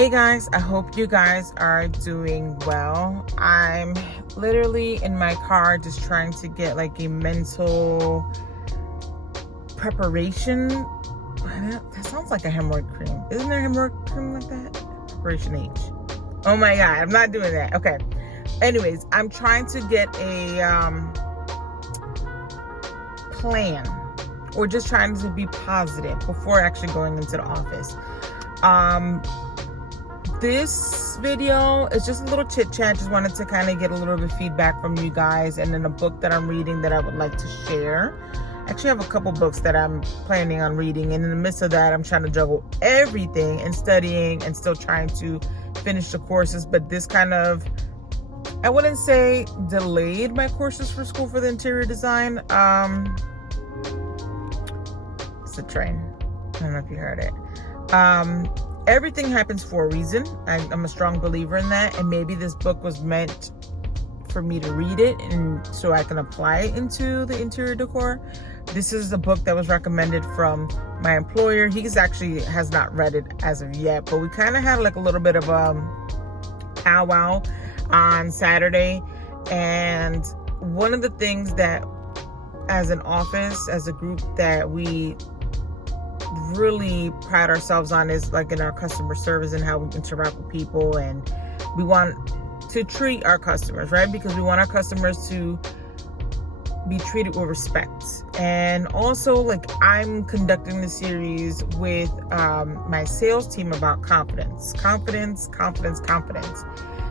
Hey guys, I hope you guys are doing well. I'm literally in my car just trying to get like a mental preparation. That sounds like a hemorrhoid cream. Isn't there a hemorrhoid cream like that? Preparation H. Oh my God, I'm not doing that. Okay. Anyways, I'm trying to get a plan, or just trying to be positive before actually going into the office. This video is just a little chit chat. Just wanted to kind of get a little bit of feedback from you guys, and then a book that I'm reading that I would like to share. Actually, I have a couple books that I'm planning on reading, and in the midst of that, I'm trying to juggle everything and studying and still trying to finish the courses. But this kind of, I wouldn't say delayed my courses for school for the interior design. It's a train. I don't know if you heard it. Everything happens for a reason. I'm a strong believer in that, and maybe this book was meant for me to read it and so I can apply it into the interior decor. This is a book that was recommended from my employer. He actually has not read it as of yet, but we kind of had like a little bit of powwow on Saturday, and one of the things that as an office, as a group, that we really pride ourselves on is like in our customer service and how we interact with people, and we want to treat our customers right, because we want our customers to be treated with respect. And also, like, I'm conducting the series with my sales team about confidence.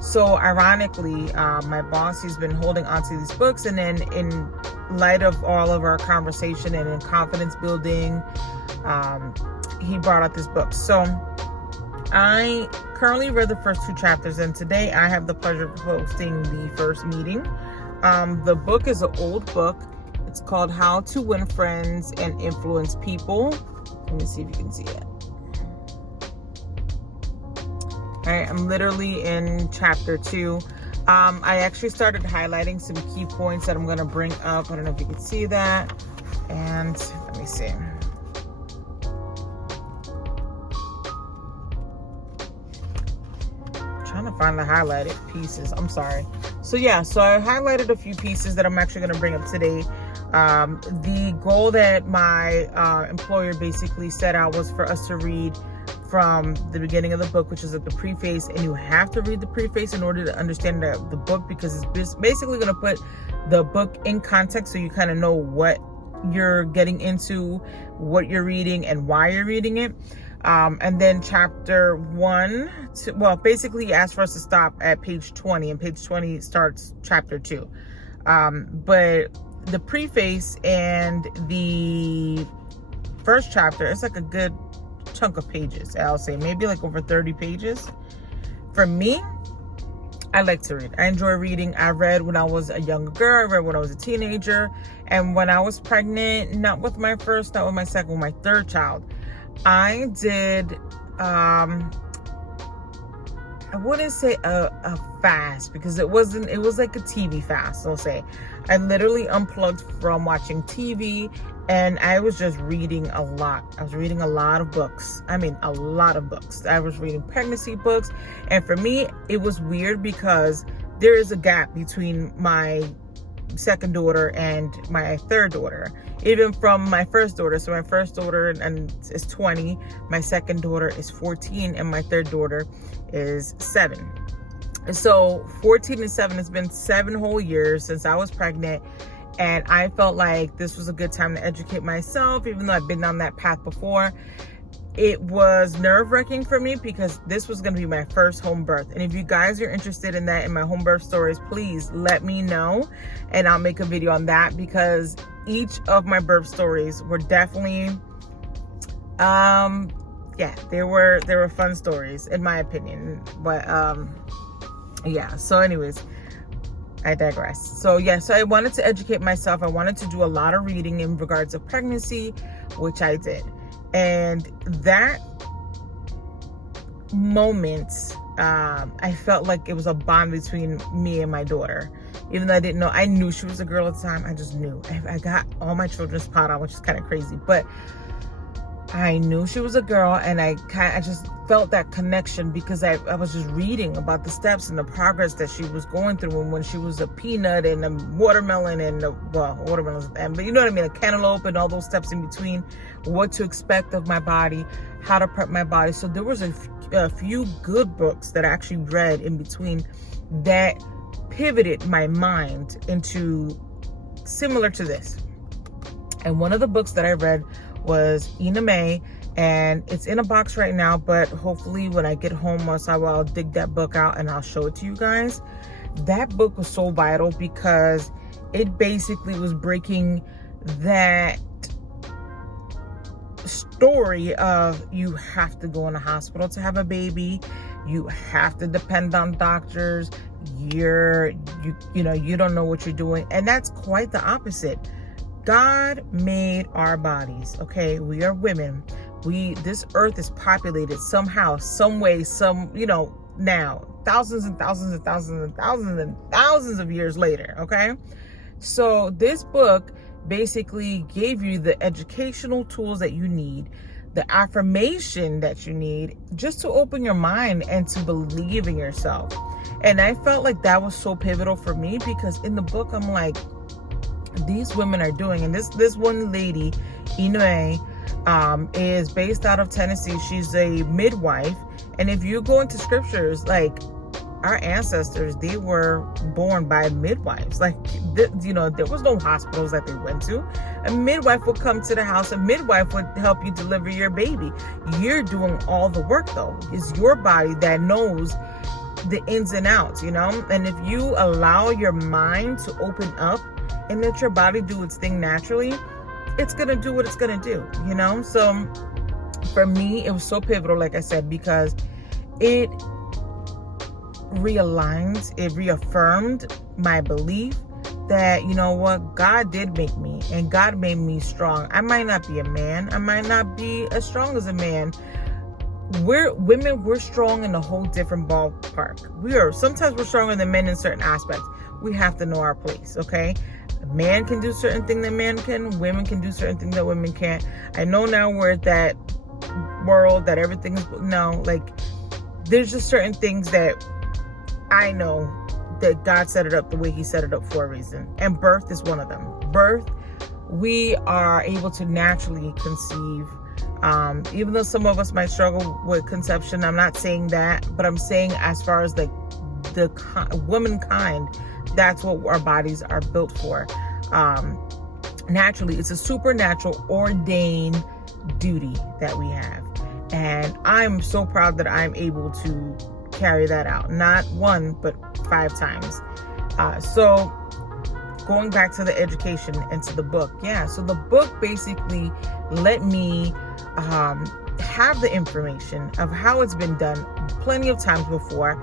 So ironically, my boss, he's been holding onto these books, and then in light of all of our conversation and in confidence building, he brought out this book. So I currently read the first 2 chapters, and today I have the pleasure of hosting the first meeting. The book is an old book. It's called How to Win Friends and Influence People. Let me see if you can see it. All right, I'm literally in chapter 2. I actually started highlighting some key points that I'm going to bring up. I don't know if you can see that. And let me see. Trying to find the highlighted pieces. I'm sorry. So yeah, so I highlighted a few pieces that I'm actually going to bring up today. The goal that my employer basically set out was for us to read from the beginning of the book, which is at the preface, and you have to read the preface in order to understand the book, because it's basically going to put the book in context so you kind of know what you're getting into, what you're reading, and why you're reading it. And then chapter 1, basically asked for us to stop at page 20, and page 20 starts chapter 2. But the preface and the first chapter, it's like a good chunk of pages. I'll say maybe like over 30 pages. For me, I like to read. I enjoy reading. I read when I was a younger girl. I read when I was a teenager. And when I was pregnant, not with my first, not with my second, with my third child, I did, I wouldn't say a fast, because it was like a TV fast, I'll say. I literally unplugged from watching TV, and I was just reading a lot. I was reading a lot of books. I mean, a lot of books. I was reading pregnancy books, and for me, it was weird because there is a gap between my second daughter and my third daughter, even from my first daughter. So my first daughter is 20, my second daughter is 14, and my third daughter is 7. So 14 and 7, it's been 7 whole years since I was pregnant, and I felt like this was a good time to educate myself, even though I've been down that path before. It was nerve-wracking for me because this was going to be my first home birth. And if you guys are interested in that, in my home birth stories, please let me know, and I'll make a video on that, because each of my birth stories were definitely, they were fun stories in my opinion. But yeah, so anyways, I digress. So yeah, so I wanted to educate myself. I wanted to do a lot of reading in regards to pregnancy, which I did. And that moment, I felt like it was a bond between me and my daughter. Even though I didn't know, I knew she was a girl at the time. I just knew. I got all my children spot on, which is kind of crazy. But I knew she was a girl, and I just felt that connection because I was just reading about the steps and the progress that she was going through, and when she was a peanut and a watermelon and watermelons, but you know what I mean, a cantaloupe and all those steps in between, what to expect of my body, how to prep my body. So there was a few good books that I actually read in between that pivoted my mind into similar to this. And one of the books that I read was Ina May, and it's in a box right now, but hopefully when I get home, I'll dig that book out and I'll show it to you guys. That book was so vital because it basically was breaking that story of you have to go in a hospital to have a baby, you have to depend on doctors, you don't know what you're doing. And that's quite the opposite. God made our bodies, okay? We are women. This earth is populated somehow, some way, now, thousands and thousands and thousands and thousands and thousands of years later, okay? So this book basically gave you the educational tools that you need, the affirmation that you need, just to open your mind and to believe in yourself. And I felt like that was so pivotal for me because in the book, I'm like, these women are doing, and this one lady, Inoue, is based out of Tennessee. She's a midwife, and if you go into scriptures, like our ancestors, they were born by midwives. Like, there was no hospitals that they went to. A midwife would come to the house. A midwife would help you deliver your baby. You're doing all the work, though. It's your body that knows the ins and outs, and if you allow your mind to open up and let your body do its thing naturally, it's gonna do what it's gonna do, So for me, it was so pivotal, like I said, because it reaffirmed my belief that, God did make me, and God made me strong. I might not be a man, I might not be as strong as a man. We're women, we're strong in a whole different ballpark. Sometimes we're stronger than men in certain aspects. We have to know our place, okay? A man can do certain things that men can. Women can do certain things that women can't. I know now we're at that world that everything's, there's just certain things that I know that God set it up the way he set it up for a reason. And birth is one of them. Birth, we are able to naturally conceive. Even though some of us might struggle with conception, I'm not saying that, but I'm saying as far as the womankind, that's what our bodies are built for. Naturally, it's a supernatural ordained duty that we have. And I'm so proud that I'm able to carry that out. Not one, but 5 times. So going back to the education and to the book. Yeah, so the book basically let me have the information of how it's been done plenty of times before,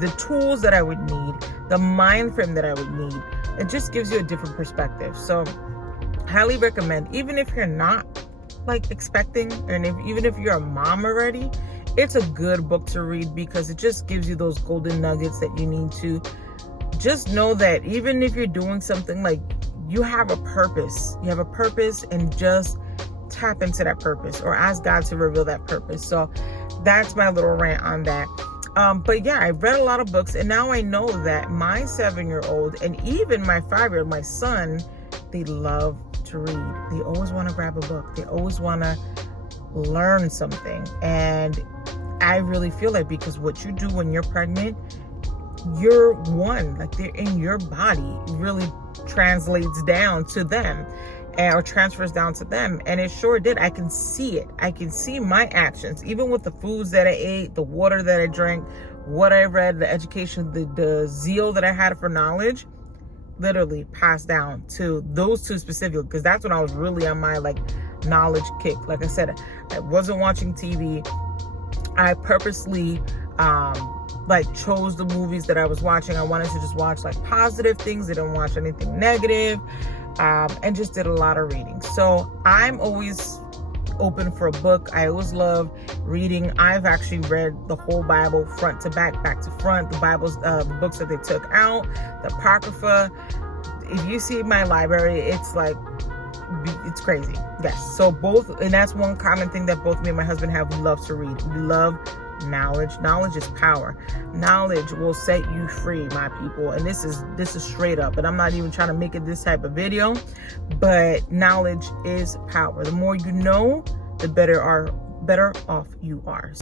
the tools that I would need, the mind frame that I would need. It just gives you a different perspective. So highly recommend, even if you're not expecting, and even if you're a mom already, it's a good book to read because it just gives you those golden nuggets that you need to just know that even if you're doing something, you have a purpose. You have a purpose, and just tap into that purpose or ask God to reveal that purpose. So that's my little rant on that. But yeah, I read a lot of books, and now I know that my 7-year-old and even my 5-year-old, my son, they love to read. They always want to grab a book. They always want to learn something. And I really feel like, because what you do when you're pregnant, you're one, they're in your body, really translates down to them, or transfers down to them. And it sure did. I can see it. I can see my actions, even with the foods that I ate, the water that I drank, what I read, the education, the zeal that I had for knowledge, literally passed down to those 2 specifically, because that's when I was really on my knowledge kick. Like I said, I wasn't watching TV. I purposely chose the movies that I was watching. I wanted to just watch positive things. I didn't watch anything negative, and just did a lot of reading. So I'm always open for a book. I always love reading. I've actually read the whole Bible front to back to front. The Bibles, the books that they took out, the Apocrypha. If you see my library, it's it's crazy. Yes. So both, and that's one common thing that both me and my husband have. We love to read. We love knowledge. Knowledge is power. Knowledge will set you free, my people. And this is straight up. And I'm not even trying to make it this type of video, but knowledge is power. The more you know, the better off you are.